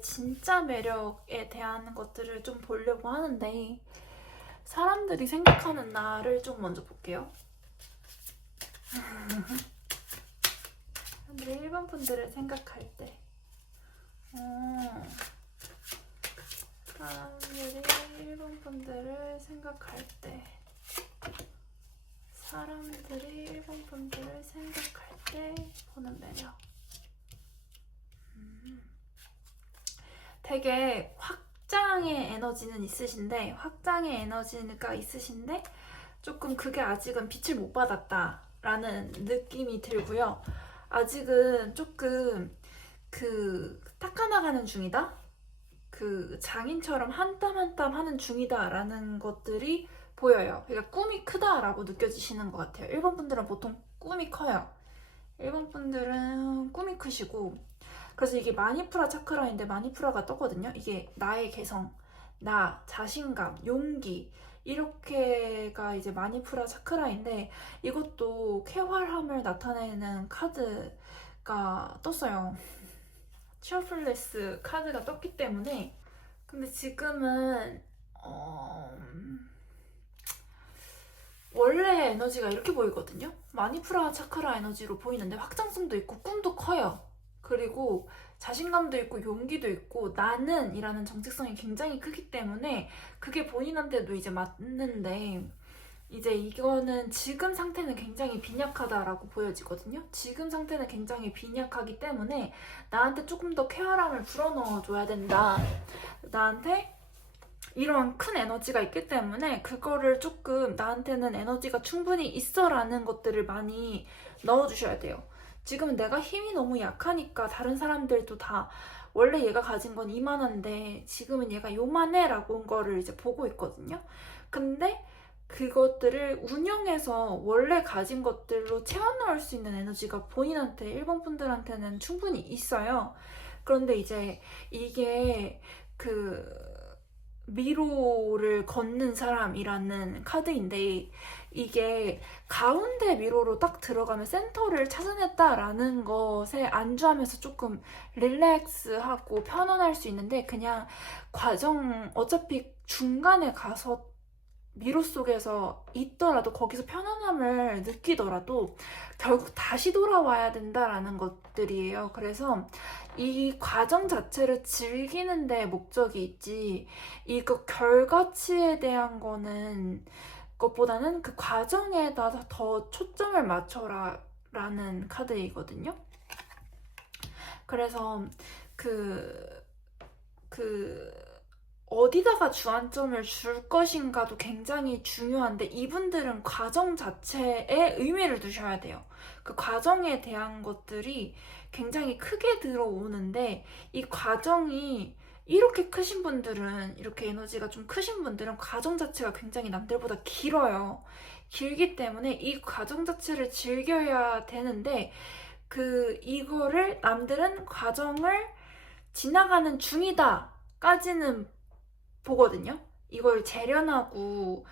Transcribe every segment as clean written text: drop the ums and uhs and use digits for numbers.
나의 진짜 매력에 대한 것들을 좀 보려고 하는데, 사람들이 생각하는 나를 좀 먼저 볼게요. 사람들이 일반 분들을 생각할 때, 사람들이 일본 분들을 생각할 때, 사람들이 일본 분들을 생각할 때 보는 매력. 되게 확장의 에너지는 있으신데, 확장의 에너지가 있으신데 조금 그게 아직은 빛을 못 받았다라는 느낌이 들고요. 아직은 조금 닦아나가는 중이다? 장인처럼 한 땀 한 땀 하는 중이다라는 것들이 보여요. 그러니까 꿈이 크다라고 느껴지시는 것 같아요. 일본 분들은 보통 꿈이 커요. 일본 분들은 꿈이 크시고, 그래서 이게 마니푸라 차크라인데 마니푸라가 떴거든요. 이게 나의 개성, 나, 자신감, 용기, 이렇게가 이제 마니푸라 차크라인데, 이것도 쾌활함을 나타내는 카드가 떴어요. 치어풀레스 카드가 떴기 때문에. 근데 지금은 원래 에너지가 이렇게 보이거든요. 마니푸라 차크라 에너지로 보이는데 확장성도 있고 꿈도 커요. 그리고 자신감도 있고 용기도 있고 나는 이라는 정체성이 굉장히 크기 때문에 그게 본인한테도 이제 맞는데, 이제 이거는 지금 상태는 굉장히 빈약하다라고 보여지거든요. 지금 상태는 굉장히 빈약하기 때문에 나한테 조금 더 쾌활함을 불어넣어줘야 된다. 나한테 이런 큰 에너지가 있기 때문에 그거를 조금 나한테는 에너지가 충분히 있어라는 것들을 많이 넣어주셔야 돼요. 지금은 내가 힘이 너무 약하니까 다른 사람들도 다 원래 얘가 가진 건 이만한데 지금은 얘가 요만해 라고 한 거를 이제 보고 있거든요. 근데 그것들을 운영해서 원래 가진 것들로 채워넣을 수 있는 에너지가 본인한테, 일본 분들한테는 충분히 있어요. 그런데 이제 이게 미로를 걷는 사람이라는 카드인데, 이게 가운데 미로로 딱 들어가면 센터를 찾아냈다라는 것에 안주하면서 조금 릴렉스하고 편안할 수 있는데, 그냥 어차피 중간에 가서 미로 속에서 있더라도 거기서 편안함을 느끼더라도 결국 다시 돌아와야 된다라는 것들이에요. 그래서 이 과정 자체를 즐기는 데 목적이 있지, 이거 결과치에 대한 거는 것보다는 그 과정에다 더 초점을 맞춰라 라는 카드이거든요. 그래서 어디다가 주안점을 줄 것인가도 굉장히 중요한데, 이분들은 과정 자체에 의미를 두셔야 돼요. 그 과정에 대한 것들이 굉장히 크게 들어오는데, 이 과정이 이렇게 크신 분들은, 이렇게 에너지가 좀 크신 분들은 과정 자체가 굉장히 남들보다 길어요. 길기 때문에 이 과정 자체를 즐겨야 되는데, 이거를 남들은 과정을 지나가는 중이다 까지는 보거든요. 이걸 재련하고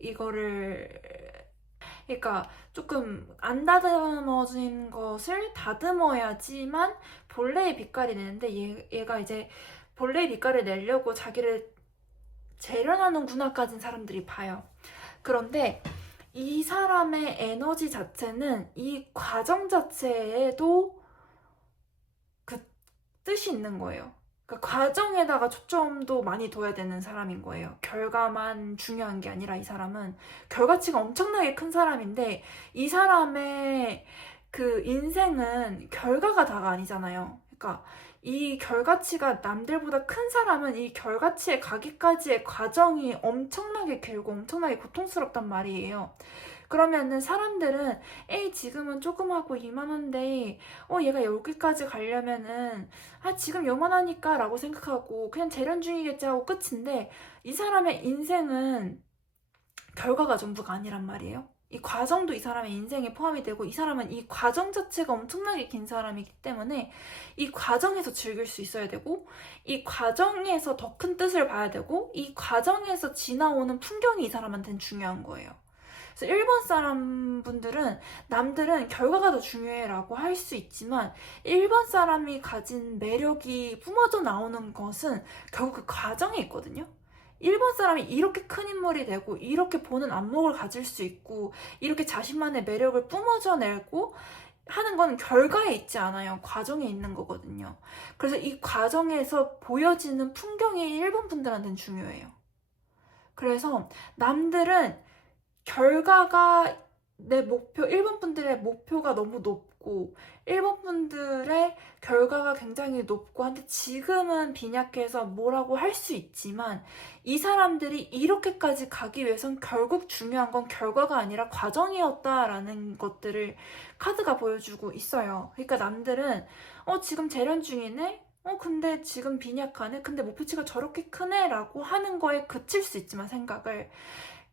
이거를, 그러니까 조금 안 다듬어진 것을 다듬어야지만 본래의 빛깔이 내는데, 얘가 이제 본래의 빛깔을 내려고 자기를 재련하는구나까진 사람들이 봐요. 그런데 이 사람의 에너지 자체는 이 과정 자체에도 그 뜻이 있는 거예요. 그러니까 과정에다가 초점도 많이 둬야 되는 사람인 거예요. 결과만 중요한 게 아니라, 이 사람은 결과치가 엄청나게 큰 사람인데, 이 사람의 인생은 결과가 다가 아니잖아요. 그러니까 이 결과치가 남들보다 큰 사람은 이 결과치에 가기까지의 과정이 엄청나게 길고 엄청나게 고통스럽단 말이에요. 그러면은 사람들은 에이 지금은 조그맣고 이만한데 얘가 여기까지 가려면은 지금 요만하니까 라고 생각하고 그냥 재련 중이겠지 하고 끝인데, 이 사람의 인생은 결과가 전부가 아니란 말이에요. 이 과정도 이 사람의 인생에 포함이 되고, 이 사람은 이 과정 자체가 엄청나게 긴 사람이기 때문에 이 과정에서 즐길 수 있어야 되고, 이 과정에서 더 큰 뜻을 봐야 되고, 이 과정에서 지나오는 풍경이 이 사람한테는 중요한 거예요. 그래서 일본 사람 분들은 남들은 결과가 더 중요해라고 할 수 있지만 일본 사람이 가진 매력이 뿜어져 나오는 것은 결국 그 과정에 있거든요. 일본 사람이 이렇게 큰 인물이 되고 이렇게 보는 안목을 가질 수 있고 이렇게 자신만의 매력을 뿜어져 내고 하는 건 결과에 있지 않아요. 과정에 있는 거거든요. 그래서 이 과정에서 보여지는 풍경이 일본 분들한테는 중요해요. 그래서 남들은 결과가 내 목표, 일본 분들의 목표가 너무 높고 일본 분들의 결과가 굉장히 높고 한데 지금은 빈약해서 뭐라고 할 수 있지만 이 사람들이 이렇게까지 가기 위해선 결국 중요한 건 결과가 아니라 과정이었다라는 것들을 카드가 보여주고 있어요. 그러니까 남들은 지금 재련 중이네? 근데 지금 빈약하네? 근데 목표치가 저렇게 크네? 라고 하는 거에 그칠 수 있지만 생각을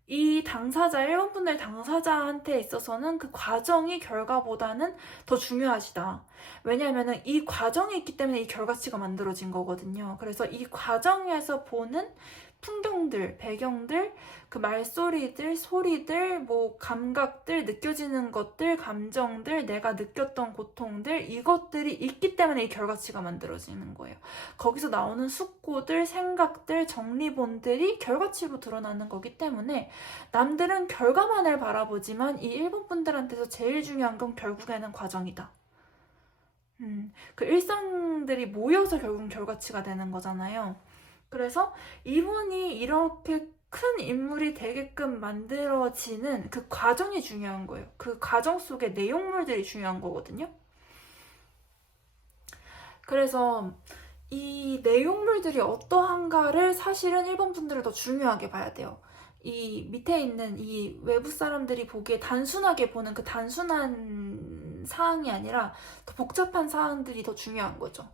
이 당사자, 일본 분들 당사자한테 있어서는 그 과정이 결과보다는 더 중요하시다. 왜냐하면 이 과정이 있기 때문에 이 결과치가 만들어진 거거든요. 그래서 이 과정에서 보는 풍경들, 배경들, 그 말소리들, 소리들, 뭐 감각들, 느껴지는 것들, 감정들, 내가 느꼈던 고통들 이것들이 있기 때문에 이 결과치가 만들어지는 거예요. 거기서 나오는 숙고들, 생각들, 정리본들이 결과치로 드러나는 거기 때문에 남들은 결과만을 바라보지만 이 일본 분들한테서 제일 중요한 건 결국에는 과정이다. 그 일상들이 모여서 결국은 결과치가 되는 거잖아요. 그래서 이분이 이렇게 큰 인물이 되게끔 만들어지는 그 과정이 중요한 거예요. 그 과정 속의 내용물들이 중요한 거거든요. 그래서 이 내용물들이 어떠한가를 사실은 일본 분들은 더 중요하게 봐야 돼요. 이 밑에 있는 이 외부 사람들이 보기에 단순하게 보는 그 단순한 사항이 아니라 더 복잡한 사항들이 더 중요한 거죠.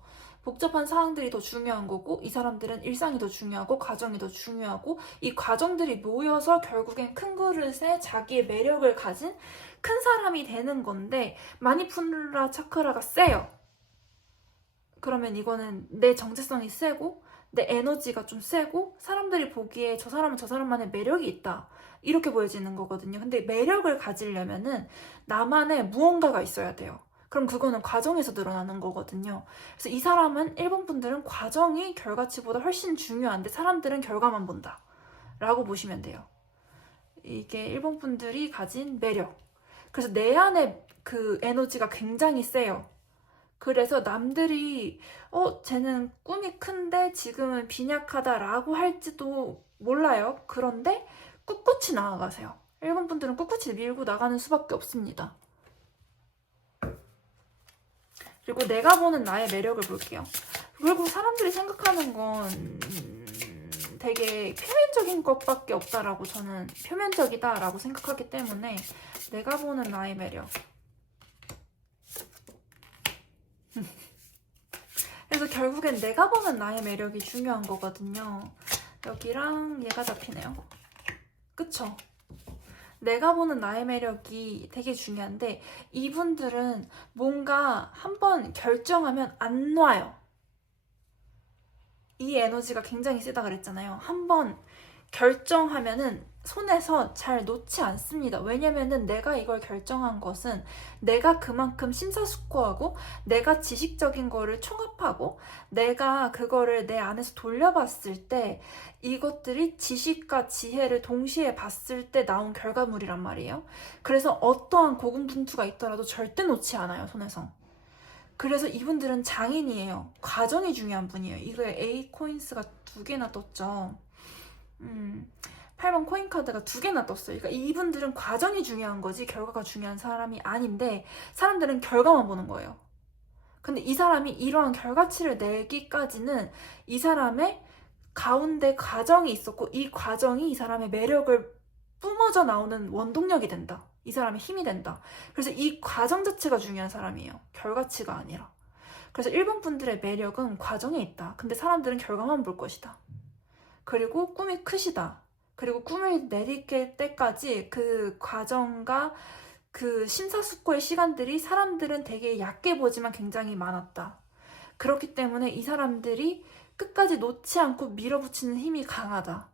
복잡한 사항들이 더 중요한 거고 이 사람들은 일상이 더 중요하고 과정이 더 중요하고 이 과정들이 모여서 결국엔 큰 그릇에 자기의 매력을 가진 큰 사람이 되는 건데 마니푸라 차크라가 세요. 그러면 이거는 내 정체성이 세고 내 에너지가 좀 세고 사람들이 보기에 저 사람은 저 사람만의 매력이 있다 이렇게 보여지는 거거든요. 근데 매력을 가지려면은 나만의 무언가가 있어야 돼요. 그럼 그거는 과정에서 드러나는 거거든요. 그래서 이 사람은 일본 분들은 과정이 결과치보다 훨씬 중요한데 사람들은 결과만 본다 라고 보시면 돼요. 이게 일본 분들이 가진 매력. 그래서 내 안에 그 에너지가 굉장히 세요. 그래서 남들이 쟤는 꿈이 큰데 지금은 빈약하다라고 할지도 몰라요. 그런데 꿋꿋이 나아가세요. 일본 분들은 꿋꿋이 밀고 나가는 수밖에 없습니다. 그리고 내가 보는 나의 매력을 볼게요. 그리고 사람들이 생각하는 건 되게 표면적인 것밖에 없다라고 저는 표면적이다라고 생각하기 때문에 내가 보는 나의 매력. 그래서 결국엔 내가 보는 나의 매력이 중요한 거거든요. 여기랑 얘가 잡히네요. 그쵸? 내가 보는 나의 매력이 되게 중요한데 이분들은 뭔가 한번 결정하면 안 놔요. 이 에너지가 굉장히 세다 그랬잖아요. 한번 결정하면은 손에서 잘 놓지 않습니다. 왜냐면은 내가 이걸 결정한 것은 내가 그만큼 심사숙고하고 내가 지식적인 거를 총합하고 내가 그거를 내 안에서 돌려봤을 때 이것들이 지식과 지혜를 동시에 봤을 때 나온 결과물이란 말이에요. 그래서 어떠한 고군분투가 있더라도 절대 놓지 않아요, 손에서. 그래서 이분들은 장인이에요. 과정이 중요한 분이에요. 이거에 A 코인스가 2개나 떴죠. 8번 코인 카드가 2개나 떴어요. 그러니까 이분들은 과정이 중요한 거지 결과가 중요한 사람이 아닌데 사람들은 결과만 보는 거예요. 근데 이 사람이 이러한 결과치를 내기까지는 이 사람의 가운데 과정이 있었고 이 과정이 이 사람의 매력을 뿜어져 나오는 원동력이 된다. 이 사람의 힘이 된다. 그래서 이 과정 자체가 중요한 사람이에요. 결과치가 아니라. 그래서 일본 분들의 매력은 과정에 있다. 근데 사람들은 결과만 볼 것이다. 그리고 꿈이 크시다. 그리고 꿈을 내리게 때까지 그 과정과 그 심사숙고의 시간들이 사람들은 되게 얕게 보지만 굉장히 많았다. 그렇기 때문에 이 사람들이 끝까지 놓지 않고 밀어붙이는 힘이 강하다.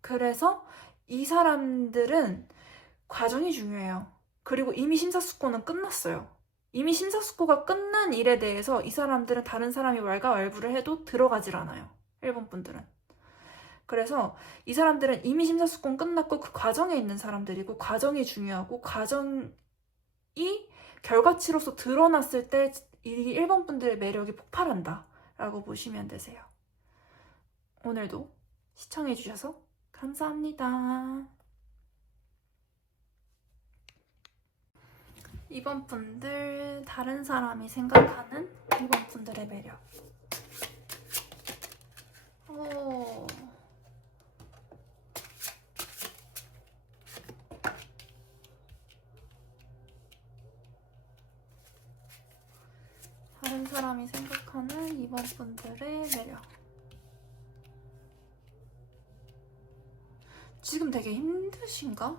그래서 이 사람들은 과정이 중요해요. 그리고 이미 심사숙고는 끝났어요. 이미 심사숙고가 끝난 일에 대해서 이 사람들은 다른 사람이 왈가왈부를 해도 들어가질 않아요. 일본 분들은. 그래서 이 사람들은 이미 심사숙고는 끝났고 그 과정에 있는 사람들이고, 과정이 중요하고, 과정이 결과치로서 드러났을 때 이 일본 분들의 매력이 폭발한다 라고 보시면 되세요. 오늘도 시청해주셔서 감사합니다. 이번 분들, 다른 사람이 생각하는 이번 분들의 매력. 다른 사람이 생각하는 이번 분들의 매력. 지금 되게 힘드신가?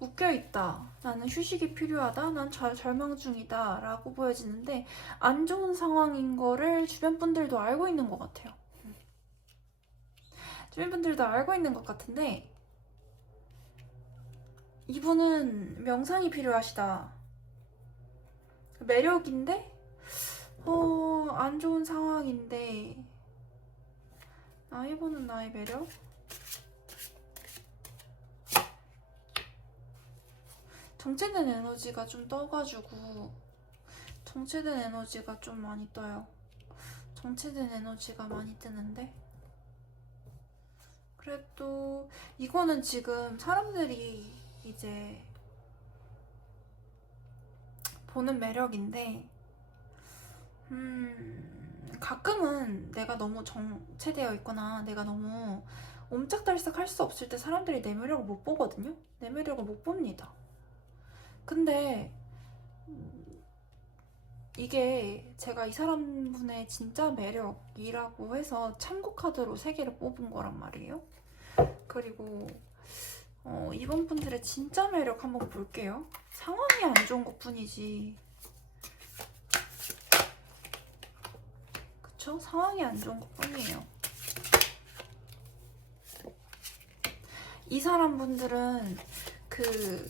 묶여있다. 나는 휴식이 필요하다. 난 절망 중이다. 라고 보여지는데 안 좋은 상황인 거를 주변 분들도 알고 있는 것 같아요. 주변 분들도 알고 있는 것 같은데 이분은 명상이 필요하시다. 매력인데 안 좋은 상황인데 이분은 나의 매력? 정체된 에너지가 좀 떠가지고 정체된 에너지가 좀 많이 떠요. 정체된 에너지가 많이 뜨는데 그래도 이거는 지금 사람들이 이제 보는 매력인데 가끔은 내가 너무 정체되어 있거나 내가 너무 옴짝달싹 할 수 없을 때 사람들이 내 매력을 못 보거든요. 내 매력을 못 봅니다. 근데 이게 제가 이 사람분의 진짜 매력이라고 해서 참고 카드로 3개를 뽑은 거란 말이에요. 그리고 이번 분들의 진짜 매력 한번 볼게요. 상황이 안 좋은 것 뿐이지. 그쵸? 상황이 안 좋은 것 뿐이에요. 이 사람 분들은 그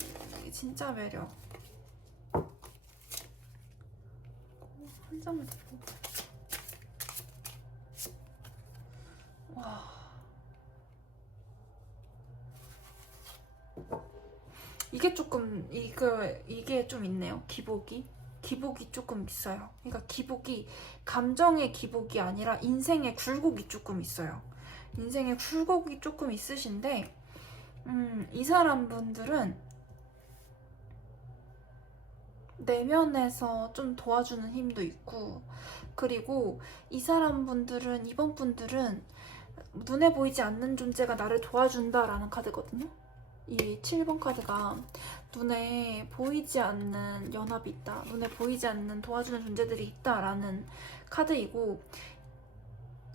진짜 매력. 한 장을 더 뽑아. 와. 이게 조금 이게 좀 있네요. 기복이 조금 있어요. 그러니까 기복이 감정의 기복이 아니라 인생의 굴곡이 조금 있어요. 인생의 굴곡이 조금 있으신데 이 사람 분들은 내면에서 좀 도와주는 힘도 있고, 그리고 이 사람 분들은, 이번 분들은 눈에 보이지 않는 존재가 나를 도와준다라는 카드거든요. 이 7번 카드가 눈에 보이지 않는 연합이 있다, 눈에 보이지 않는 도와주는 존재들이 있다라는 카드이고,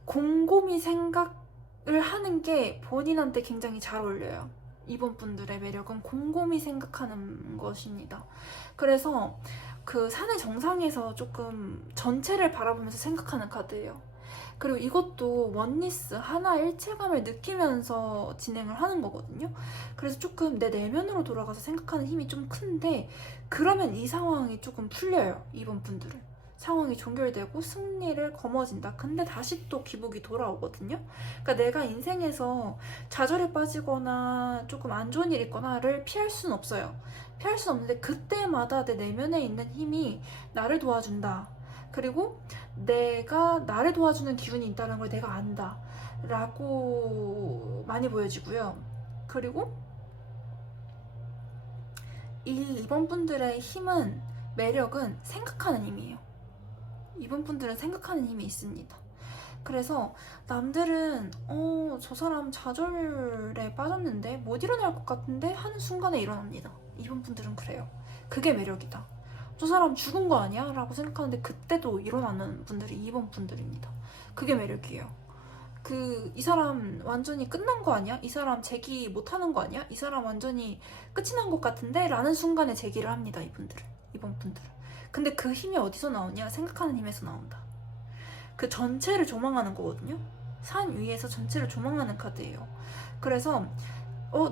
곰곰이 생각을 하는 게 본인한테 굉장히 잘 어울려요. 이번 분들의 매력은 곰곰이 생각하는 것입니다. 그래서 그 산의 정상에서 조금 전체를 바라보면서 생각하는 카드예요. 그리고 이것도 원리스, 하나 일체감을 느끼면서 진행을 하는 거거든요. 그래서 조금 내 내면으로 돌아가서 생각하는 힘이 좀 큰데, 그러면 이 상황이 조금 풀려요. 이번 분들은 상황이 종결되고 승리를 거머쥔다. 근데 다시 또 기복이 돌아오거든요. 그러니까 내가 인생에서 좌절에 빠지거나 조금 안 좋은 일이 있거나를 피할 수는 없어요. 피할 수는 없는데 그때마다 내 내면에 있는 힘이 나를 도와준다. 그리고 내가 나를 도와주는 기운이 있다는 걸 내가 안다 라고 많이 보여지고요. 그리고 이번 분들의 힘은, 매력은 생각하는 힘이에요. 이번 분들은 생각하는 힘이 있습니다. 그래서 남들은 저 사람 좌절에 빠졌는데 못 일어날 것 같은데 하는 순간에 일어납니다. 이번 분들은 그래요. 그게 매력이다. 저 사람 죽은 거 아니야? 라고 생각하는데 그때도 일어나는 분들이 이번 분들입니다. 그게 매력이에요. 이 사람 완전히 끝난 거 아니야? 이 사람 재기 못하는 거 아니야? 이 사람 완전히 끝이 난 것 같은데? 라는 순간에 재기를 합니다. 이번 분들은. 근데 그 힘이 어디서 나오냐? 생각하는 힘에서 나온다. 그 전체를 조망하는 거거든요. 산 위에서 전체를 조망하는 카드예요. 그래서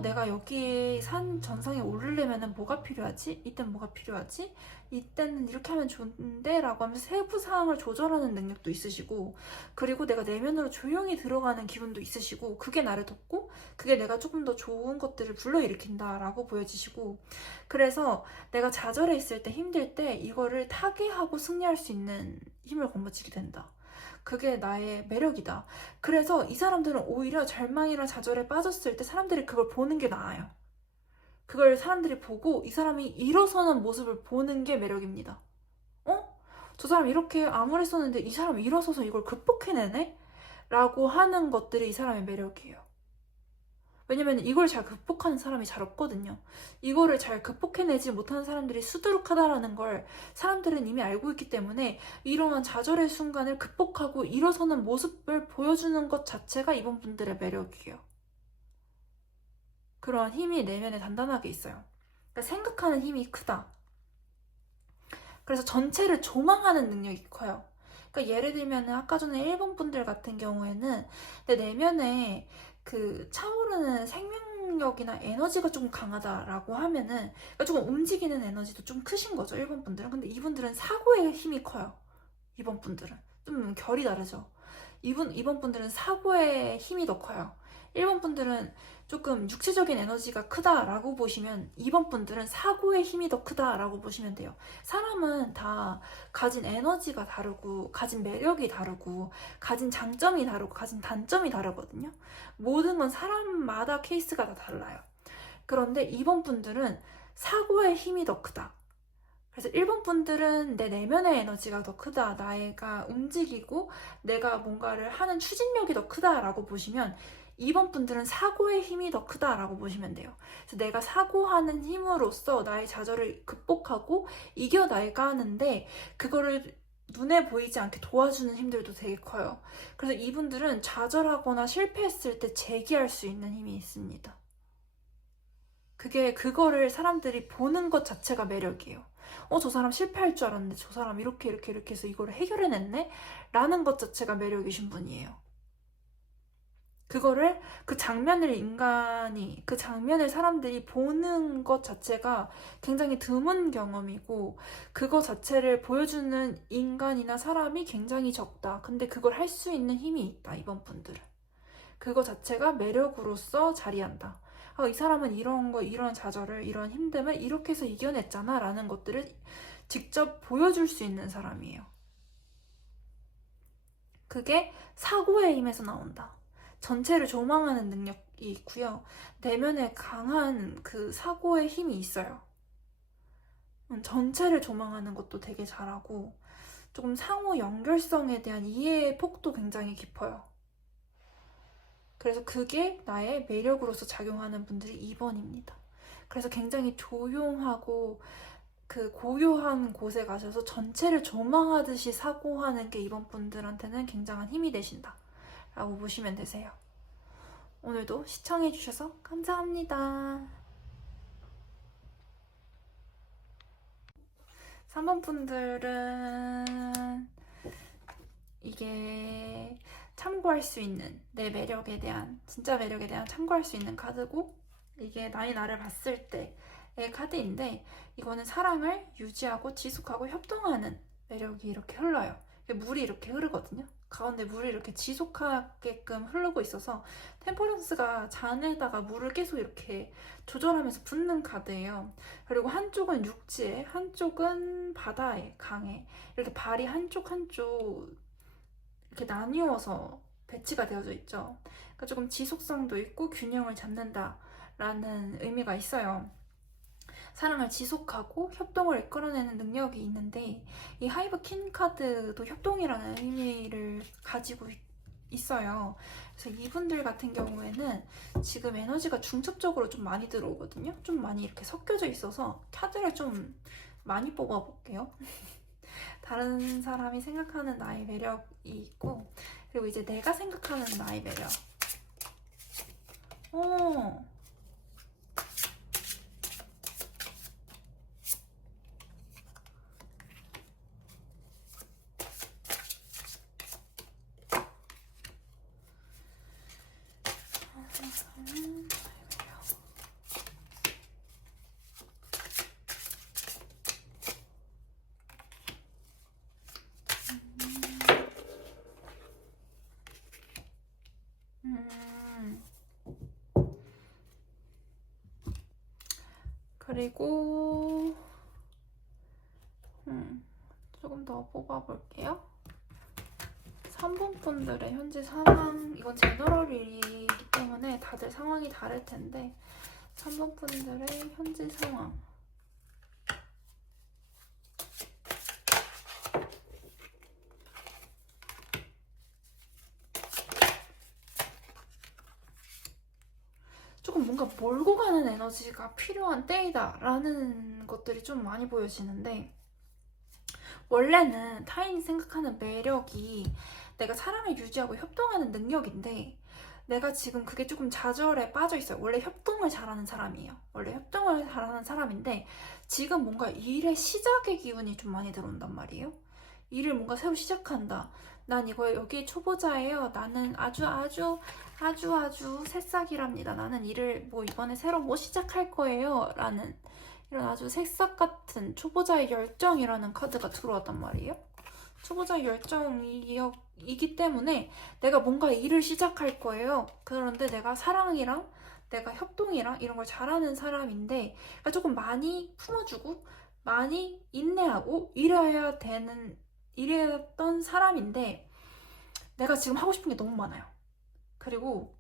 내가 여기 산 정상에 오르려면 뭐가 필요하지? 이땐 뭐가 필요하지? 이때는 이렇게 하면 좋은데? 라고 하면서 세부 사항을 조절하는 능력도 있으시고, 그리고 내가 내면으로 조용히 들어가는 기분도 있으시고, 그게 나를 덮고, 그게 내가 조금 더 좋은 것들을 불러일으킨다 라고 보여지시고, 그래서 내가 좌절해 있을 때, 힘들 때 이거를 타개하고 승리할 수 있는 힘을 거머쥐게 된다. 그게 나의 매력이다. 그래서 이 사람들은 오히려 절망이랑 좌절에 빠졌을 때 사람들이 그걸 보는 게 나아요. 그걸 사람들이 보고 이 사람이 일어서는 모습을 보는 게 매력입니다. 저 사람 이렇게 암울했었는데 이 사람 일어서서 이걸 극복해내네? 라고 하는 것들이 이 사람의 매력이에요. 왜냐면 이걸 잘 극복하는 사람이 잘 없거든요. 이거를 잘 극복해내지 못하는 사람들이 수두룩하다라는 걸 사람들은 이미 알고 있기 때문에 이러한 좌절의 순간을 극복하고 일어서는 모습을 보여주는 것 자체가 이번 분들의 매력이에요. 그러한 힘이 내면에 단단하게 있어요. 그러니까 생각하는 힘이 크다. 그래서 전체를 조망하는 능력이 커요. 그러니까 예를 들면 아까 전에 일본 분들 같은 경우에는 내 내면에 그 차오르는 생명력이나 에너지가 좀 강하다라고 하면은 그러니까 조금 움직이는 에너지도 좀 크신 거죠, 일본 분들은. 근데 이분들은 사고의 힘이 커요. 이번 분들은 좀 결이 다르죠. 이번 분들은 사고의 힘이 더 커요. 일본 분들은 조금 육체적인 에너지가 크다라고 보시면 이번 분들은 사고의 힘이 더 크다라고 보시면 돼요. 사람은 다 가진 에너지가 다르고 가진 매력이 다르고 가진 장점이 다르고 가진 단점이 다르거든요. 모든 건 사람마다 케이스가 다 달라요. 그런데 이번 분들은 사고의 힘이 더 크다. 그래서 일본 분들은 내 내면의 에너지가 더 크다. 나가 움직이고 내가 뭔가를 하는 추진력이 더 크다라고 보시면 이번 분들은 사고의 힘이 더 크다라고 보시면 돼요. 그래서 내가 사고하는 힘으로써 나의 좌절을 극복하고 이겨나가는데 그거를 눈에 보이지 않게 도와주는 힘들도 되게 커요. 그래서 이분들은 좌절하거나 실패했을 때 재기할 수 있는 힘이 있습니다. 그거를 사람들이 보는 것 자체가 매력이에요. 저 사람 실패할 줄 알았는데 저 사람 이렇게 해서 이거를 해결해냈네? 라는 것 자체가 매력이신 분이에요. 그 장면을 사람들이 보는 것 자체가 굉장히 드문 경험이고, 그거 자체를 보여주는 인간이나 사람이 굉장히 적다. 근데 그걸 할 수 있는 힘이 있다, 이번 분들은. 그거 자체가 매력으로서 자리한다. 이 사람은 이런 좌절을, 이런 힘듦을 이렇게 해서 이겨냈잖아 라는 것들을 직접 보여줄 수 있는 사람이에요. 그게 사고의 힘에서 나온다. 전체를 조망하는 능력이 있고요. 내면에 강한 그 사고의 힘이 있어요. 전체를 조망하는 것도 되게 잘하고 조금 상호 연결성에 대한 이해의 폭도 굉장히 깊어요. 그래서 그게 나의 매력으로서 작용하는 분들이 2번입니다. 그래서 굉장히 조용하고 그 고요한 곳에 가셔서 전체를 조망하듯이 사고하는 게 이번 분들한테는 굉장한 힘이 되신다 라고 보시면 되세요. 오늘도 시청해주셔서 감사합니다. 3번 분들은 이게 참고할 수 있는 내 매력에 대한, 진짜 매력에 대한 참고할 수 있는 카드고, 이게 나를 봤을 때의 카드인데, 이거는 사랑을 유지하고 지속하고 협동하는 매력이 이렇게 흘러요. 물이 이렇게 흐르거든요. 가운데 물이 이렇게 지속하게끔 흐르고 있어서 템퍼런스가 잔에다가 물을 계속 이렇게 조절하면서 붓는 카드예요. 그리고 한쪽은 육지에, 한쪽은 바다에, 강에 이렇게 발이 한쪽 이렇게 나뉘어서 배치가 되어져 있죠. 그러니까 조금 지속성도 있고 균형을 잡는다라는 의미가 있어요. 사랑을 지속하고 협동을 이끌어내는 능력이 있는데, 이 하이브 퀸 카드도 협동이라는 의미를 가지고 있어요. 그래서 이분들 같은 경우에는 지금 에너지가 중첩적으로 좀 많이 들어오거든요. 좀 많이 이렇게 섞여져 있어서 카드를 좀 많이 뽑아볼게요. 다른 사람이 생각하는 나의 매력이 있고, 그리고 이제 내가 생각하는 나의 매력. 그리고 조금 더 뽑아볼게요. 3번 분들의 현재 상황, 이건 제너럴이기 때문에 다들 상황이 다를 텐데 3번 분들의 현재 상황. 조금 뭔가 몰고 가는 에너지가 필요한 때이다 라는 것들이 좀 많이 보여지는데, 원래는 타인이 생각하는 매력이 내가 사람을 유지하고 협동하는 능력인데, 내가 지금 그게 조금 좌절에 빠져 있어요. 원래 협동을 잘하는 사람이에요. 원래 협동을 잘하는 사람인데 지금 뭔가 일의 시작의 기운이 좀 많이 들어온단 말이에요. 일을 뭔가 새로 시작한다. 난 이거 여기 초보자예요. 나는 아주 새싹이랍니다. 나는 일을 뭐 이번에 새로 뭐 시작할 거예요. 라는 이런 아주 새싹 같은 초보자의 열정이라는 카드가 들어왔단 말이에요. 초보자의 열정이기 때문에 내가 뭔가 일을 시작할 거예요. 그런데 내가 사랑이랑 내가 협동이랑 이런 걸 잘하는 사람인데, 그러니까 조금 많이 품어주고 많이 인내하고 이랬던 사람인데, 내가 지금 하고 싶은 게 너무 많아요. 그리고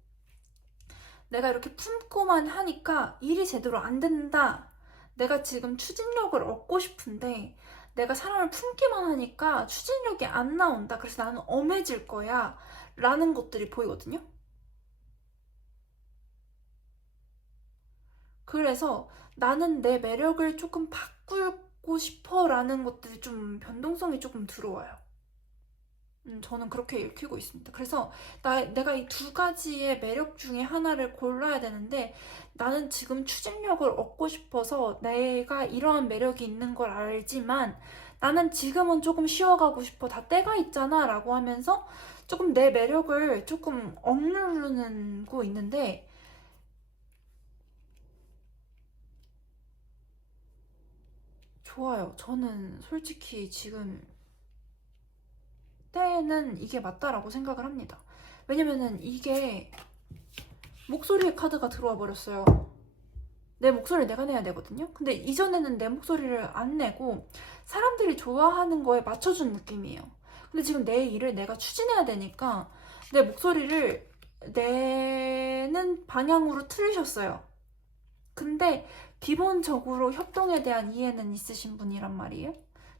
내가 이렇게 품고만 하니까 일이 제대로 안 된다. 내가 지금 추진력을 얻고 싶은데 내가 사람을 품기만 하니까 추진력이 안 나온다. 그래서 나는 엄해질 거야. 라는 것들이 보이거든요. 그래서 나는 내 매력을 조금 바꾸고 싶어 라는 것들이 좀 변동성이 조금 들어와요. 저는 그렇게 읽히고 있습니다. 그래서 내가 이 두 가지의 매력 중에 하나를 골라야 되는데, 나는 지금 추진력을 얻고 싶어서 내가 이러한 매력이 있는 걸 알지만 나는 지금은 조금 쉬어가고 싶어. 다 때가 있잖아 라고 하면서 조금 내 매력을 조금 억누르고 있는데, 좋아요. 저는 솔직히 지금 때는 이게 맞다라고 생각을 합니다. 왜냐면은 이게 목소리의 카드가 들어와 버렸어요. 내 목소리를 내가 내야 되거든요. 근데 이전에는 내 목소리를 안 내고 사람들이 좋아하는 거에 맞춰준 느낌이에요. 근데 지금 내 일을 내가 추진해야 되니까 내 목소리를 내는 방향으로 틀으셨어요. 근데 기본적으로 협동에 대한 이해는 있으신 분이란 말이에요.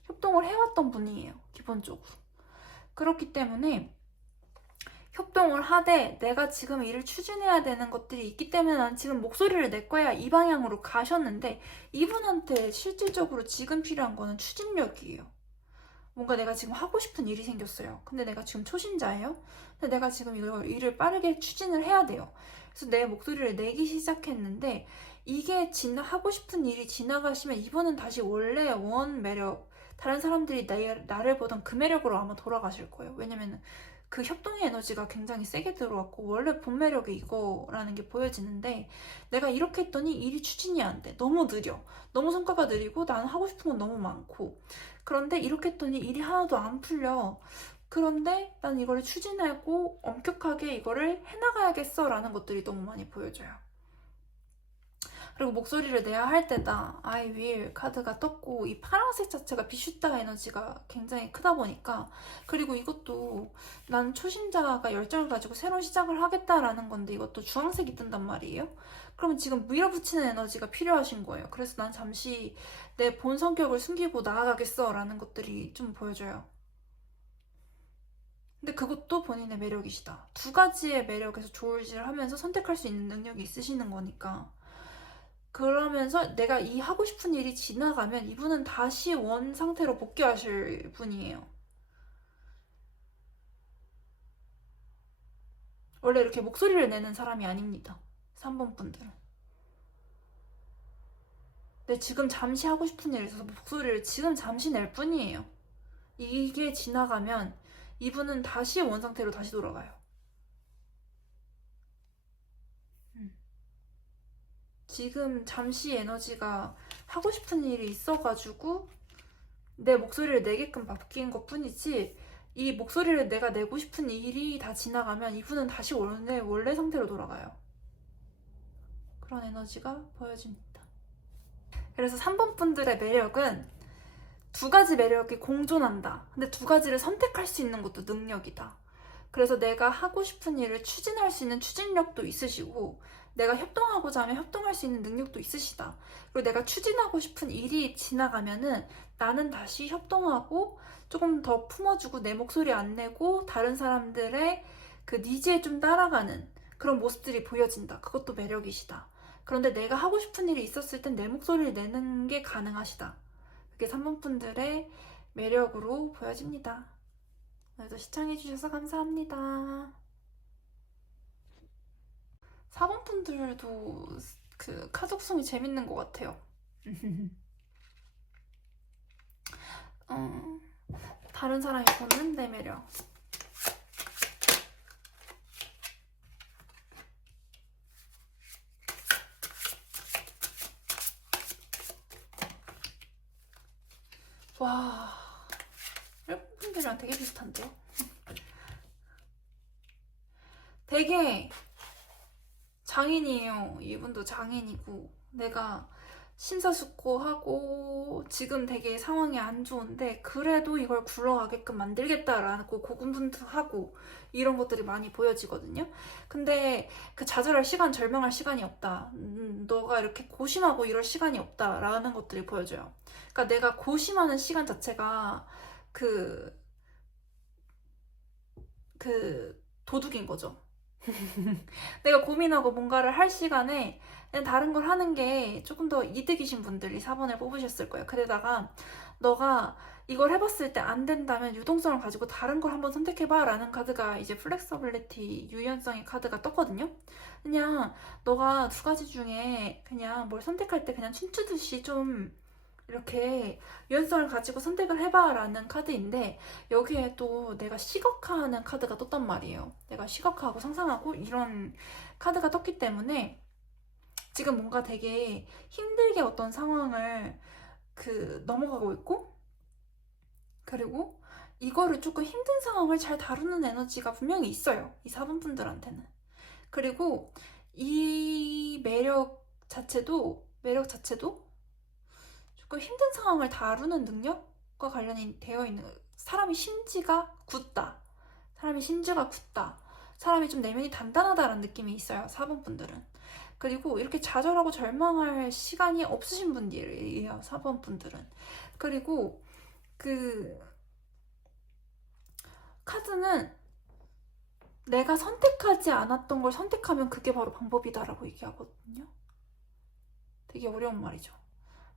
협동을 해왔던 분이에요, 기본적으로. 그렇기 때문에 협동을 하되 내가 지금 일을 추진해야 되는 것들이 있기 때문에 난 지금 목소리를 낼 거야 이 방향으로 가셨는데, 이분한테 실질적으로 지금 필요한 거는 추진력이에요. 뭔가 내가 지금 하고 싶은 일이 생겼어요. 근데 내가 지금 초신자예요. 근데 내가 지금 이걸 일을 빠르게 추진을 해야 돼요. 그래서 내 목소리를 내기 시작했는데, 이게 하고 싶은 일이 지나가시면 이분은 다시 원래 원 매력, 다른 사람들이 나를 보던 그 매력으로 아마 돌아가실 거예요. 왜냐면 그 협동의 에너지가 굉장히 세게 들어왔고 원래 본 매력이 이거라는 게 보여지는데, 내가 이렇게 했더니 일이 추진이 안 돼. 너무 느려. 너무 성과가 느리고 나는 하고 싶은 건 너무 많고, 그런데 이렇게 했더니 일이 하나도 안 풀려. 그런데 난 이거를 추진하고 엄격하게 이거를 해나가야겠어 라는 것들이 너무 많이 보여져요. 그리고 목소리를 내야 할 때다 I will 카드가 떴고, 이 파란색 자체가 비슈타 에너지가 굉장히 크다 보니까, 그리고 이것도 난 초신자가 열정을 가지고 새로운 시작을 하겠다라는 건데 이것도 주황색이 뜬단 말이에요. 그러면 지금 밀어붙이는 에너지가 필요하신 거예요. 그래서 난 잠시 내 본 성격을 숨기고 나아가겠어 라는 것들이 좀 보여져요. 근데 그것도 본인의 매력이시다. 두 가지의 매력에서 조울질을 하면서 선택할 수 있는 능력이 있으시는 거니까. 그러면서 내가 이 하고 싶은 일이 지나가면 이분은 다시 원 상태로 복귀하실 분이에요. 원래 이렇게 목소리를 내는 사람이 아닙니다. 3번 분들은. 근데 지금 잠시 하고 싶은 일이 있어서 목소리를 지금 잠시 낼 뿐이에요. 이게 지나가면 이분은 다시 원 상태로 다시 돌아가요. 지금 잠시 에너지가 하고 싶은 일이 있어가지고 내 목소리를 내게끔 바뀐 것 뿐이지, 이 목소리를 내가 내고 싶은 일이 다 지나가면 이분은 다시 원래 상태로 돌아가요. 그런 에너지가 보여집니다. 그래서 3번 분들의 매력은 두 가지 매력이 공존한다. 근데 두 가지를 선택할 수 있는 것도 능력이다. 그래서 내가 하고 싶은 일을 추진할 수 있는 추진력도 있으시고, 내가 협동하고자 하면 협동할 수 있는 능력도 있으시다. 그리고 내가 추진하고 싶은 일이 지나가면은 나는 다시 협동하고 조금 더 품어주고 내 목소리 안 내고 다른 사람들의 그 니즈에 좀 따라가는 그런 모습들이 보여진다. 그것도 매력이시다. 그런데 내가 하고 싶은 일이 있었을 땐 내 목소리를 내는 게 가능하시다. 그게 3번 분들의 매력으로 보여집니다. 오늘도 시청해주셔서 감사합니다. 4번 분들도 그 카독성이 재밌는 것 같아요. 다른 사람이 보는 내 매력. 와, 1번 분들이랑 되게 비슷한데요? 되게 장인이에요. 이분도 장인이고, 내가 심사숙고하고 지금 되게 상황이 안 좋은데 그래도 이걸 굴러가게끔 만들겠다라고 고군분투하고 이런 것들이 많이 보여지거든요. 근데 그 좌절할 시간, 절망할 시간이 없다. 너가 이렇게 고심하고 이럴 시간이 없다라는 것들이 보여져요. 그러니까 내가 고심하는 시간 자체가 그 도둑인 거죠. 내가 고민하고 뭔가를 할 시간에 그냥 다른 걸 하는 게 조금 더 이득이신 분들이 4번을 뽑으셨을 거예요. 그러다가 너가 이걸 해봤을 때 안 된다면 유동성을 가지고 다른 걸 한번 선택해봐 라는 카드가 이제 플렉서빌리티, 유연성의 카드가 떴거든요. 그냥 너가 두 가지 중에 그냥 뭘 선택할 때 그냥 춤추듯이 좀 이렇게 유연성을 가지고 선택을 해봐 라는 카드인데, 여기에 또 내가 시각화하는 카드가 떴단 말이에요. 내가 시각화하고 상상하고 이런 카드가 떴기 때문에 지금 뭔가 되게 힘들게 어떤 상황을 넘어가고 있고, 그리고 이거를 조금 힘든 상황을 잘 다루는 에너지가 분명히 있어요. 이 4번 분들한테는. 그리고 이 매력 자체도 조금 힘든 상황을 다루는 능력과 관련이 되어 있는, 사람이 심지가 굳다. 사람이 좀 내면이 단단하다라는 느낌이 있어요. 4번 분들은. 그리고 이렇게 좌절하고 절망할 시간이 없으신 분들이에요. 4번 분들은. 그리고 그 카드는 내가 선택하지 않았던 걸 선택하면 그게 바로 방법이다라고 얘기하거든요. 되게 어려운 말이죠.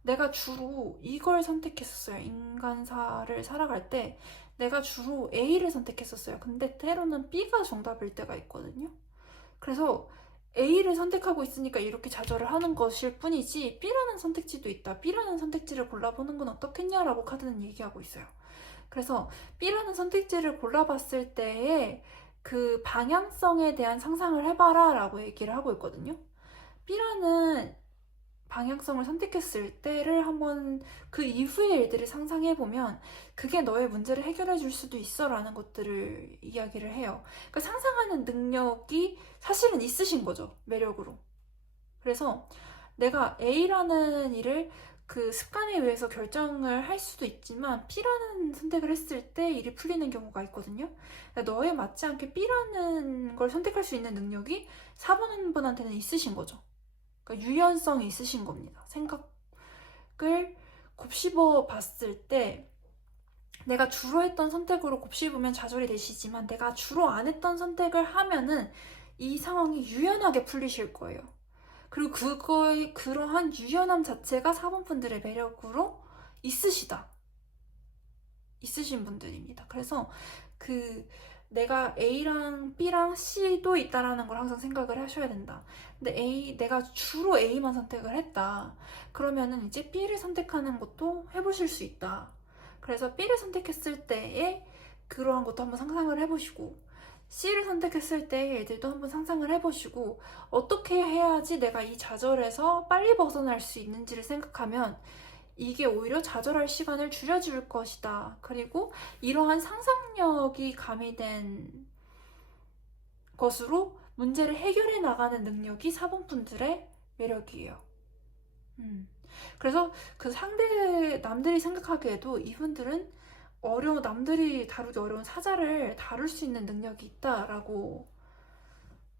내가 주로 이걸 선택했었어요. 인간사를 살아갈 때 내가 주로 A를 선택했었어요. 근데 때로는 B가 정답일 때가 있거든요. 그래서 A를 선택하고 있으니까 이렇게 좌절을 하는 것일 뿐이지 B라는 선택지도 있다. B라는 선택지를 골라보는 건 어떻겠냐라고 카드는 얘기하고 있어요. 그래서 B라는 선택지를 골라봤을 때의 그 방향성에 대한 상상을 해봐라 라고 얘기를 하고 있거든요. B라는 방향성을 선택했을 때를 한번 그 이후의 일들을 상상해보면 그게 너의 문제를 해결해 줄 수도 있어 라는 것들을 이야기를 해요. 그러니까 상상하는 능력이 사실은 있으신 거죠. 매력으로. 그래서 내가 A라는 일을 그 습관에 의해서 결정을 할 수도 있지만 B라는 선택을 했을 때 일이 풀리는 경우가 있거든요. 그러니까 너에 맞지 않게 B라는 걸 선택할 수 있는 능력이 4번 분한테는 있으신 거죠. 그러니까 유연성이 있으신 겁니다. 생각을 곱씹어 봤을 때 내가 주로 했던 선택으로 곱씹으면 좌절이 되시지만 내가 주로 안 했던 선택을 하면은 이 상황이 유연하게 풀리실 거예요. 그리고 그거의 그러한 유연함 자체가 4번 분들의 매력으로 있으신 분들입니다. 그래서 내가 A랑 B랑 C도 있다라는 걸 항상 생각을 하셔야 된다. 근데 내가 주로 A만 선택을 했다. 그러면은 이제 B를 선택하는 것도 해보실 수 있다. 그래서 B를 선택했을 때에 그러한 것도 한번 상상을 해보시고, C를 선택했을 때의 애들도 한번 상상을 해보시고, 어떻게 해야지 내가 이 좌절에서 빨리 벗어날 수 있는지를 생각하면 이게 오히려 좌절할 시간을 줄여줄 것이다. 그리고 이러한 상상력이 가미된 것으로 문제를 해결해 나가는 능력이 4번 분들의 매력이에요. 그래서 그 상대 남들이 생각하기에도 이분들은 남들이 다루기 어려운 사자를 다룰 수 있는 능력이 있다라고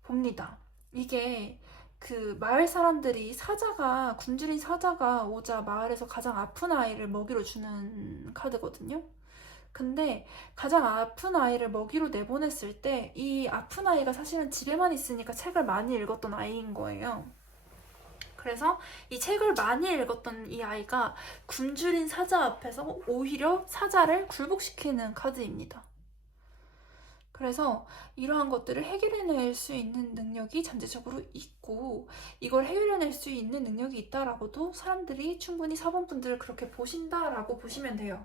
봅니다. 이게 그 마을 사람들이 굶주린 사자가 오자 마을에서 가장 아픈 아이를 먹이로 주는 카드거든요. 근데 가장 아픈 아이를 먹이로 내보냈을 때 이 아픈 아이가 사실은 집에만 있으니까 책을 많이 읽었던 아이인 거예요. 그래서 이 책을 많이 읽었던 이 아이가 굶주린 사자 앞에서 오히려 사자를 굴복시키는 카드입니다. 그래서 이러한 것들을 해결해낼 수 있는 능력이 잠재적으로 있고 이걸 해결해낼 수 있는 능력이 있다라고도 사람들이 충분히 4번 분들을 그렇게 보신다라고 보시면 돼요.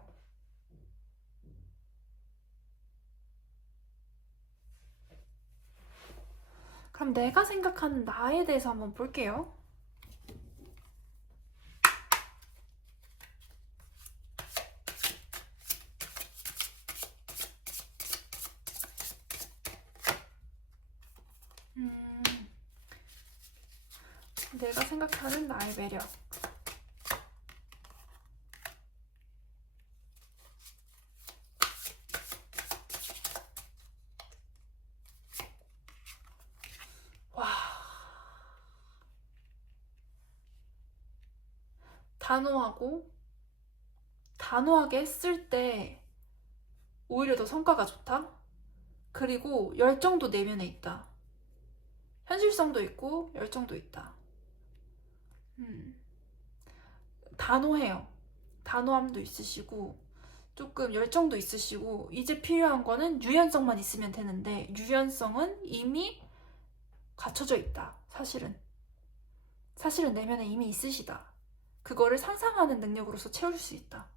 그럼 내가 생각하는 나에 대해서 한번 볼게요. 내가 생각하는 나의 매력. 와. 단호하게 했을 때 오히려 더 성과가 좋다? 그리고 열정도 내면에 있다. 현실성도 있고 열정도 있다. 단호해요. 단호함도 있으시고 조금 열정도 있으시고 이제 필요한 거는 유연성만 있으면 되는데 유연성은 이미 갖춰져 있다. 사실은 내면에 이미 있으시다. 그거를 상상하는 능력으로서 채울 수 있다.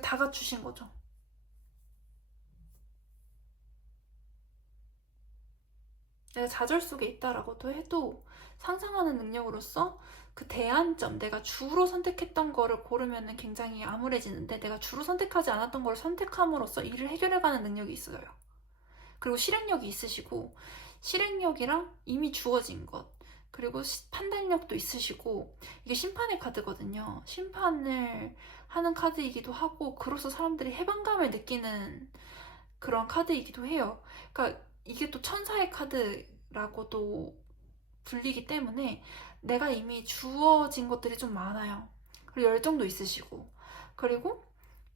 다 갖추신 거죠. 내가 좌절 속에 있다라고도 해도 상상하는 능력으로서 그 대안점, 내가 주로 선택했던 거를 고르면 굉장히 암울해지는데 내가 주로 선택하지 않았던 걸 선택함으로써 일을 해결해가는 능력이 있어요. 그리고 실행력이 있으시고 실행력이랑 이미 주어진 것 그리고 판단력도 있으시고 이게 심판의 카드거든요. 심판을 하는 카드이기도 하고 그로써 사람들이 해방감을 느끼는 그런 카드이기도 해요. 그러니까 이게 또 천사의 카드라고도 불리기 때문에 내가 이미 주어진 것들이 좀 많아요. 그리고 열정도 있으시고 그리고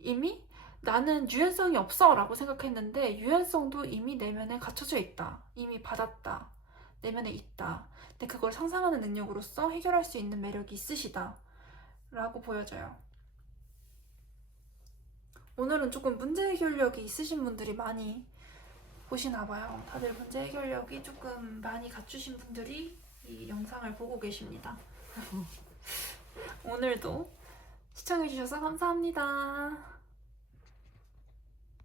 이미 나는 유연성이 없어 라고 생각했는데 유연성도 이미 내면에 갖춰져 있다. 이미 받았다. 내면에 있다. 근데 그걸 상상하는 능력으로서 해결할 수 있는 매력이 있으시다 라고 보여져요. 오늘은 조금 문제 해결력이 있으신 분들이 많이 보시나 봐요. 다들 문제 해결력이 조금 많이 갖추신 분들이 이 영상을 보고 계십니다. 오늘도 시청해주셔서 감사합니다.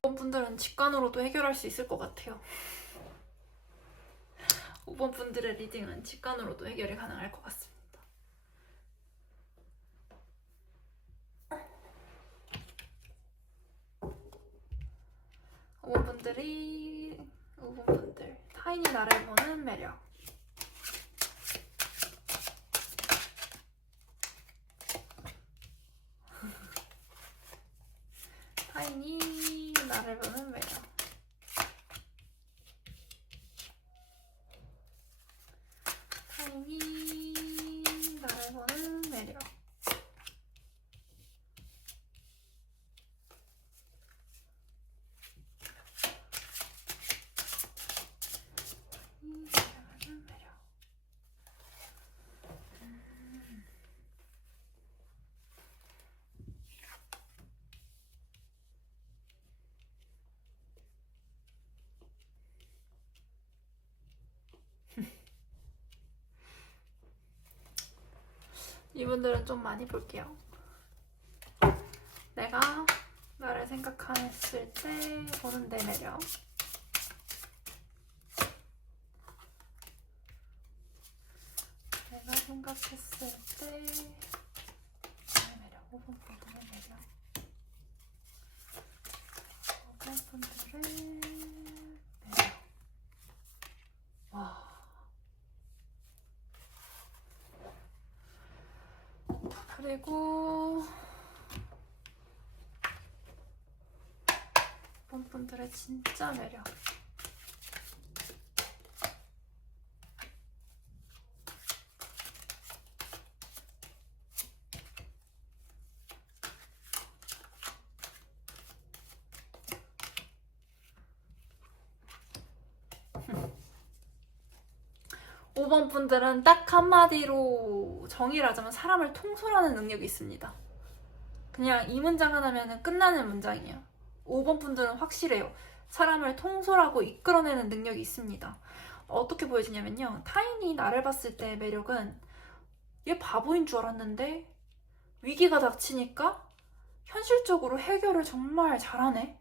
5번 분들은 직관으로도 해결할 수 있을 것 같아요. 5번 분들의 리딩은 직관으로도 해결이 가능할 것 같습니다. 5번 분들 타인이 나를 보는 매력. 타인이 나를 보는 매력. 타인이 나를 보는 매력. 이분들은 좀 많이 볼게요. 내가 나를 생각했을 때 보는 내 매력. 내가 생각했을 때 내 매력. 5번 분들의 매력. 5번 분들의 매력. 그리고 이번 분들의 진짜 매력. 오 번 분들은 딱 한마디로 정의를 하자면 사람을 통솔하는 능력이 있습니다. 그냥 이 문장 하나면 끝나는 문장이에요. 5번 분들은 확실해요. 사람을 통솔하고 이끌어내는 능력이 있습니다. 어떻게 보여지냐면요. 타인이 나를 봤을 때의 매력은 얘 바보인 줄 알았는데 위기가 닥치니까 현실적으로 해결을 정말 잘하네.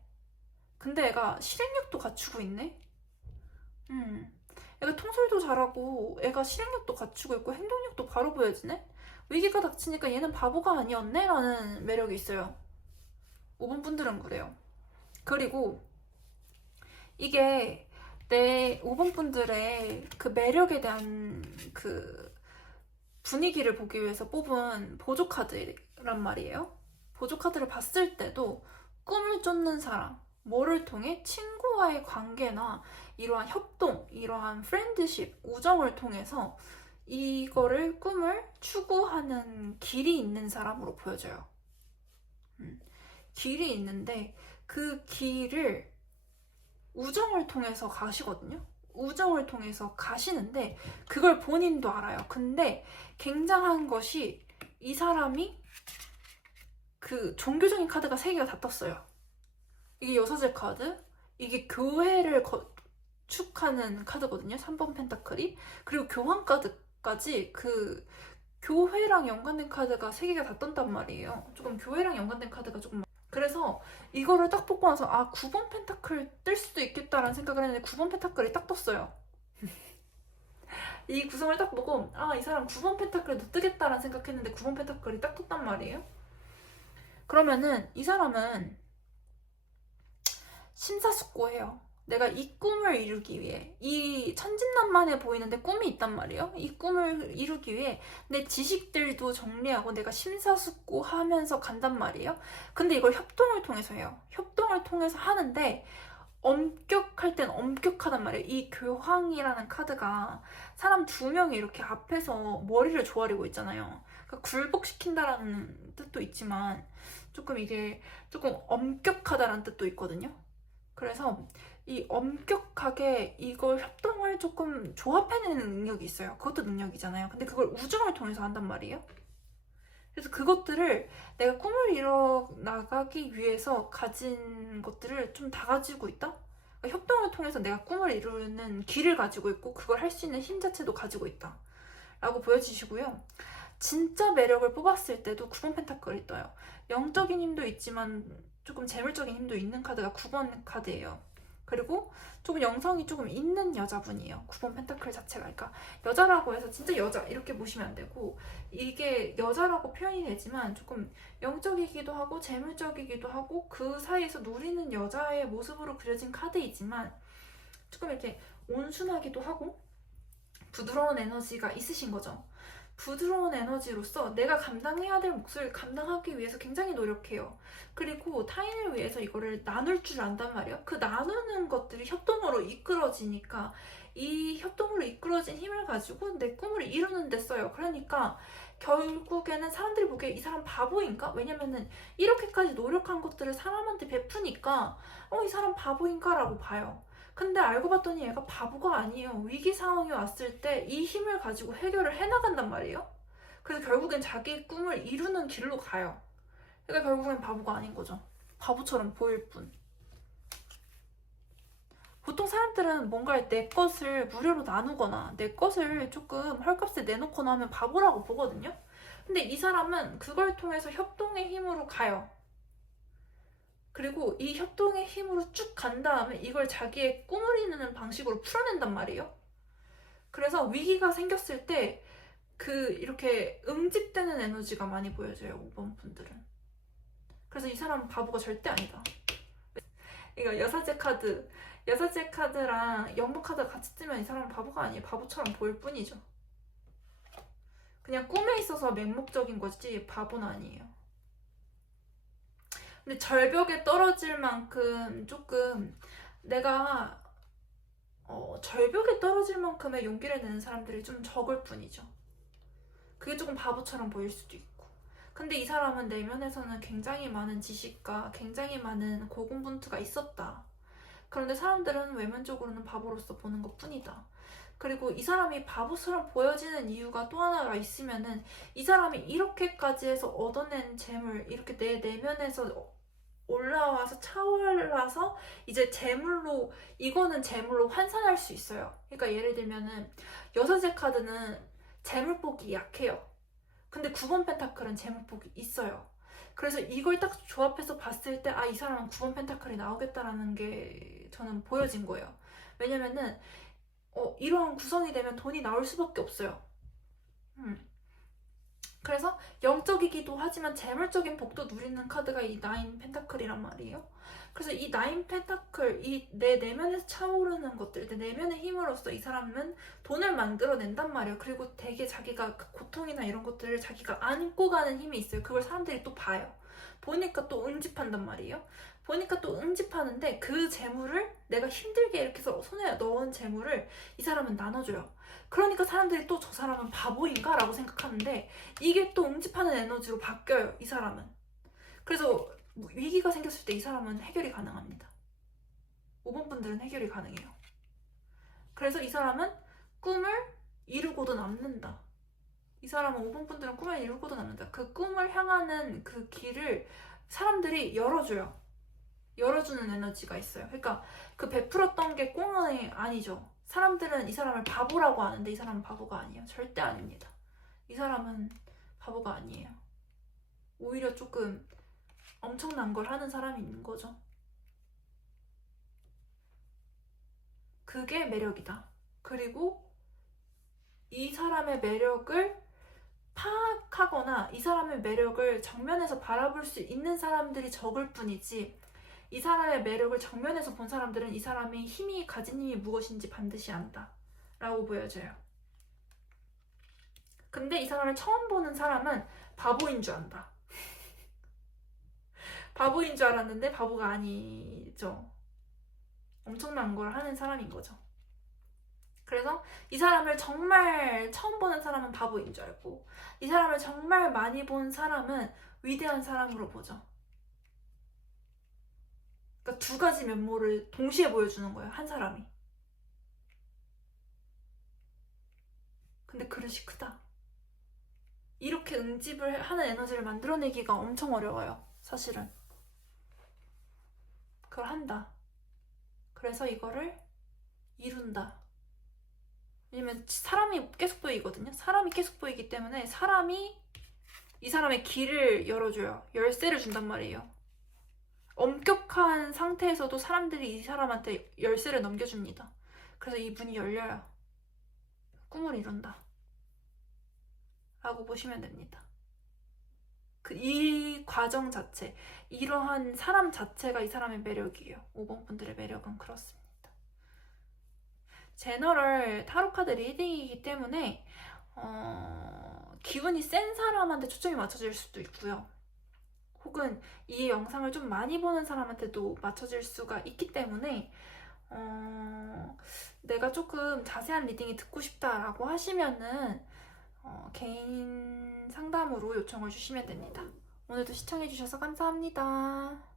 근데 애가 실행력도 갖추고 있네. 애가 통솔도 잘하고 애가 실행력도 갖추고 있고 행동력도 바로 보여지네. 위기가 닥치니까 얘는 바보가 아니었네? 라는 매력이 있어요. 5번 분들은 그래요. 그리고 이게 내 5번 분들의 그 매력에 대한 그 분위기를 보기 위해서 뽑은 보조카드란 말이에요. 보조카드를 봤을 때도 꿈을 쫓는 사람, 뭐를 통해 친구와의 관계나 이러한 협동, 이러한 프렌드십, 우정을 통해서 이거를 꿈을 추구하는 길이 있는 사람으로 보여져요. 길이 있는데 그 길을 우정을 통해서 가시거든요. 우정을 통해서 가시는데 그걸 본인도 알아요. 근데 굉장한 것이 이 사람이 그 종교적인 카드가 3개가 다 떴어요. 이게 여사제 카드, 이게 교회를 축하는 카드거든요. 3번 펜타클이. 그리고 교황 카드까지 그 교회랑 연관된 카드가 3개가 다 떴단 말이에요. 조금 교회랑 연관된 카드가 조금. 그래서 이거를 딱 뽑고 나서 9번 펜타클 뜰 수도 있겠다라는 생각을 했는데 9번 펜타클이 딱 떴어요. 이 구성을 딱 보고 이 사람 9번 펜타클도 뜨겠다라는 생각했는데 9번 펜타클이 딱 떴단 말이에요. 그러면은 이 사람은 심사숙고해요. 내가 이 꿈을 이루기 위해, 이 천진난만해 보이는데 꿈이 있단 말이에요. 이 꿈을 이루기 위해 내 지식들도 정리하고 내가 심사숙고하면서 간단 말이에요. 근데 이걸 협동을 통해서 해요. 협동을 통해서 하는데 엄격할 땐 엄격하단 말이에요. 이 교황이라는 카드가 사람 2명이 이렇게 앞에서 머리를 조아리고 있잖아요. 그러니까 굴복시킨다라는 뜻도 있지만 이게 조금 엄격하다라는 뜻도 있거든요. 그래서 이 엄격하게 이걸 협동을 조금 조합해내는 능력이 있어요. 그것도 능력이잖아요. 근데 그걸 우정을 통해서 한단 말이에요. 그래서 그것들을 내가 꿈을 이뤄 나가기 위해서 가진 것들을 좀 다 가지고 있다? 그러니까 협동을 통해서 내가 꿈을 이루는 길을 가지고 있고 그걸 할 수 있는 힘 자체도 가지고 있다 라고 보여지시고요. 진짜 매력을 뽑았을 때도 9번 펜타클이 떠요. 영적인 힘도 있지만 조금 재물적인 힘도 있는 카드가 9번 카드예요. 그리고 조금 영성이 조금 있는 여자분이에요. 9번 펜타클 자체가. 그러니까 여자라고 해서 진짜 여자 이렇게 보시면 안 되고 이게 여자라고 표현이 되지만 조금 영적이기도 하고 재물적이기도 하고 그 사이에서 누리는 여자의 모습으로 그려진 카드이지만 조금 이렇게 온순하기도 하고 부드러운 에너지가 있으신 거죠. 부드러운 에너지로서 내가 감당해야 될 몫을 감당하기 위해서 굉장히 노력해요. 그리고 타인을 위해서 이거를 나눌 줄 안단 말이에요. 그 나누는 것들이 협동으로 이끌어지니까 이 협동으로 이끌어진 힘을 가지고 내 꿈을 이루는 데 써요. 그러니까 결국에는 사람들이 보기에 이 사람 바보인가? 왜냐면은 이렇게까지 노력한 것들을 사람한테 베푸니까 이 사람 바보인가? 라고 봐요. 근데 알고 봤더니 얘가 바보가 아니에요. 위기 상황이 왔을 때 이 힘을 가지고 해결을 해나간단 말이에요. 그래서 결국엔 자기의 꿈을 이루는 길로 가요. 그러니까 결국엔 바보가 아닌 거죠. 바보처럼 보일 뿐. 보통 사람들은 뭔가 내 것을 무료로 나누거나 내 것을 조금 헐값에 내놓거나 하면 바보라고 보거든요. 근데 이 사람은 그걸 통해서 협동의 힘으로 가요. 그리고 이 협동의 힘으로 쭉 간 다음에 이걸 자기의 꿈을 이루는 방식으로 풀어낸단 말이에요. 그래서 위기가 생겼을 때 이렇게 응집되는 에너지가 많이 보여져요. 5번 분들은. 그래서 이 사람은 바보가 절대 아니다. 이거 여사제 카드랑 영부 카드가 같이 뜨면 이 사람은 바보가 아니에요. 바보처럼 보일 뿐이죠. 그냥 꿈에 있어서 맹목적인 거지 바보는 아니에요. 근데 절벽에 떨어질 만큼 조금 내가 절벽에 떨어질 만큼의 용기를 내는 사람들이 좀 적을 뿐이죠. 그게 조금 바보처럼 보일 수도 있고. 근데 이 사람은 내면에서는 굉장히 많은 지식과 굉장히 많은 고군분투가 있었다. 그런데 사람들은 외면적으로는 바보로서 보는 것 뿐이다. 그리고 이 사람이 바보처럼 보여지는 이유가 또 하나가 있으면은 이 사람이 이렇게까지 해서 얻어낸 재물, 이렇게 내 내면에서 올라와서 차올라서 이제 재물로, 이거는 재물로 환산할 수 있어요. 그러니까 예를 들면은 여섯의 카드는 재물복이 약해요. 근데 9번 펜타클은 재물복이 있어요. 그래서 이걸 딱 조합해서 봤을 때 이 사람은 9번 펜타클이 나오겠다라는 게 저는 보여진 거예요. 왜냐면은 이러한 구성이 되면 돈이 나올 수밖에 없어요. 그래서 영적이기도 하지만 재물적인 복도 누리는 카드가 이 나인 펜타클이란 말이에요. 그래서 이 나인 펜타클, 이 내 내면에서 차오르는 것들, 내 내면의 힘으로써 이 사람은 돈을 만들어낸단 말이에요. 그리고 되게 자기가 그 고통이나 이런 것들을 자기가 안고 가는 힘이 있어요. 그걸 사람들이 또 봐요. 보니까 또 응집한단 말이에요. 보니까 또 응집하는데 그 재물을 내가 힘들게 이렇게 해서 손에 넣은 재물을 이 사람은 나눠줘요. 그러니까 사람들이 또 저 사람은 바보인가? 라고 생각하는데 이게 또 응집하는 에너지로 바뀌어요. 이 사람은. 그래서 위기가 생겼을 때 이 사람은 해결이 가능합니다. 5번 분들은 해결이 가능해요. 그래서 이 사람은 꿈을 이루고도 남는다. 이 사람은 5번 분들은 꿈을 이루고도 남는다. 그 꿈을 향하는 그 길을 사람들이 열어줘요. 열어주는 에너지가 있어요. 그러니까 그 베풀었던 게 꽁이 아니죠. 사람들은 이 사람을 바보라고 하는데 이 사람은 바보가 아니에요. 절대 아닙니다. 이 사람은 바보가 아니에요. 오히려 조금 엄청난 걸 하는 사람이 있는 거죠. 그게 매력이다. 그리고 이 사람의 매력을 파악하거나 이 사람의 매력을 정면에서 바라볼 수 있는 사람들이 적을 뿐이지, 이 사람의 매력을 정면에서 본 사람들은 이 사람이 가진 힘이 무엇인지 반드시 안다 라고 보여져요. 근데 이 사람을 처음 보는 사람은 바보인 줄 안다. 바보인 줄 알았는데 바보가 아니죠. 엄청난 걸 하는 사람인 거죠. 그래서 이 사람을 정말 처음 보는 사람은 바보인 줄 알고, 이 사람을 정말 많이 본 사람은 위대한 사람으로 보죠. 그러니까 두 가지 면모를 동시에 보여주는 거예요, 한 사람이. 근데 그릇이 크다. 이렇게 응집을 하는 에너지를 만들어내기가 엄청 어려워요, 사실은. 그걸 한다. 그래서 이거를 이룬다. 왜냐면 사람이 계속 보이거든요. 사람이 계속 보이기 때문에 이 사람의 길을 열어줘요. 열쇠를 준단 말이에요. 엄격한 상태에서도 사람들이 이 사람한테 열쇠를 넘겨줍니다. 그래서 이 문이 열려요. 꿈을 이룬다 라고 보시면 됩니다. 이 과정 자체, 이러한 사람 자체가 이 사람의 매력이에요. 5번 분들의 매력은 그렇습니다. 제너럴 타로카드 리딩이기 때문에 기운이 센 사람한테 초점이 맞춰질 수도 있고요. 혹은 이 영상을 좀 많이 보는 사람한테도 맞춰질 수가 있기 때문에 내가 조금 자세한 리딩이 듣고 싶다라고 하시면은 개인 상담으로 요청을 주시면 됩니다. 오늘도 시청해주셔서 감사합니다.